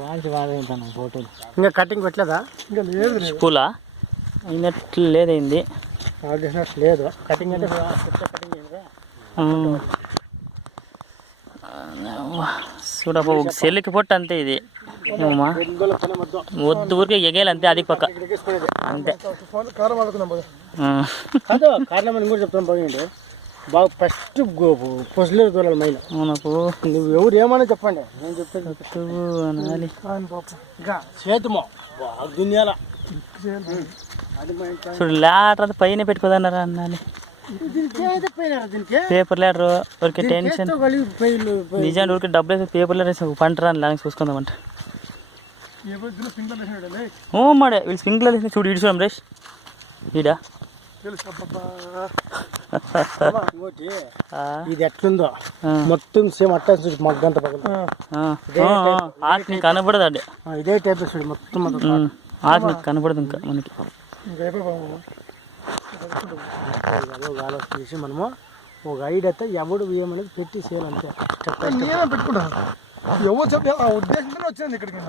కాదు కాదు ఇంకా కటింగ్ పెట్టలేదా? ఇంకా లేదు. స్కూలా అయినట్లు లేదైంది లేదు. కటింగ్ అంటే చూడబ్బా ఒక సెల్లికి పొట్టు అంతే ఇది వద్దు ఊరికే ఎగేయాలి అంతే అది పక్క అంతే. కారణం అని కూడా చెప్తాను బాగుండి బాగా ఫస్ట్ పొసలేరు దూరాలి మైన్. నాకు నువ్వు ఎవరు ఏమన్నా చెప్పండి నేను చెప్పేది అనాలి చేతుమో దునియాల చూడు లేటర్ పైన పెట్టుకోదన్నారా అన్నాలి పేపర్ లేటర్ ఊరికే టెన్షన్ నిజాన్ని ఊరికే డబ్బులు వేసి పేపర్ లేటర్ పంటరా అని లాగా చూసుకుందామంట. ఓ మాడే వీళ్ళు స్ప్రింక్లర్ వేసిన చూడు ఇడు చూడం రేష్ ఈడా ఇది ఎట్లుందో మొత్తం సేమ్ అట్టా మగ్గంత ఆకు నీకు కనపడదు అదే ఇదే టైప్ చూడు మొత్తం ఆకు నీకు కనపడదు ఇంకా మనకి. ఆలోచించి మనము ఒక ఐడియా అయితే ఎవడు ఏమనేది పెట్టి చేయాలంటే పెట్టుకుంటాను. ఎవరు చెప్పి ఆ ఉద్దేశంతో వచ్చింది ఇక్కడికి.